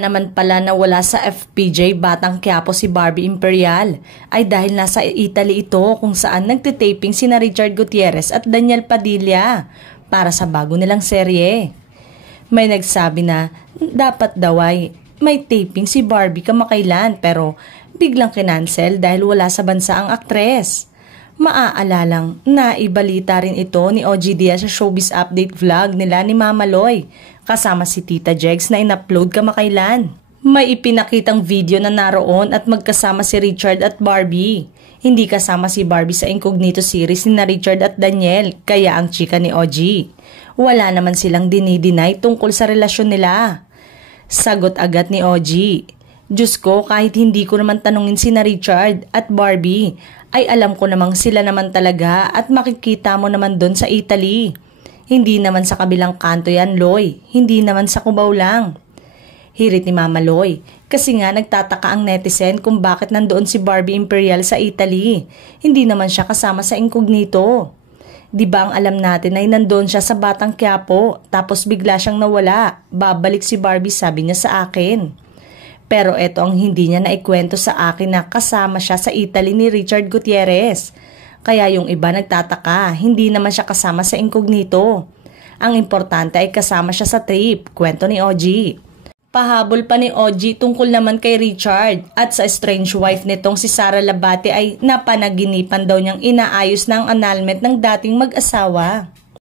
Naman pala na wala sa FPJ Batang Quiapo si Barbie Imperial ay dahil nasa Italy ito kung saan nagtitaping sina Richard Gutierrez at Daniel Padilla para sa bago nilang serye. May nagsabi na dapat daw ay may taping si Barbie kamakailan pero biglang kinancel dahil wala sa bansa ang aktres. Maaalalang naibalita rin ito ni OG Diaz sa Showbiz Update vlog nila ni Mama Loy kasama si Tita Jegs na in-upload kamakailan. May ipinakitang video na naroon at magkasama si Richard at Barbie. Hindi kasama si Barbie sa Incognito series ni na Richard at Daniel kaya ang chika ni OG. Wala naman silang dinideny tungkol sa relasyon nila. Sagot agad ni OG, Diyos ko kahit hindi ko naman tanungin si na Richard at Barbie ay alam ko namang sila naman talaga at makikita mo naman doon sa Italy. Hindi naman sa kabilang kanto yan, Loy. Hindi naman sa Cubao lang. Hirit ni Mama Loy. Kasi nga nagtataka ang netizen kung bakit nandoon si Barbie Imperial sa Italy. Hindi naman siya kasama sa Incognito. Di ba ang alam natin ay nandoon siya sa Batang Quiapo tapos bigla siyang nawala. Babalik si Barbie sabi niya sa akin. Pero eto ang hindi niya naikwento sa akin na kasama siya sa Italy ni Richard Gutierrez. Kaya yung iba nagtataka, hindi naman siya kasama sa Incognito. Ang importante ay kasama siya sa trip, kwento ni OG. Pahabol pa ni OG tungkol naman kay Richard at sa estranged wife nitong si Sara Labate ay napanaginipan daw niyang inaayos na ang annulment ng dating mag-asawa.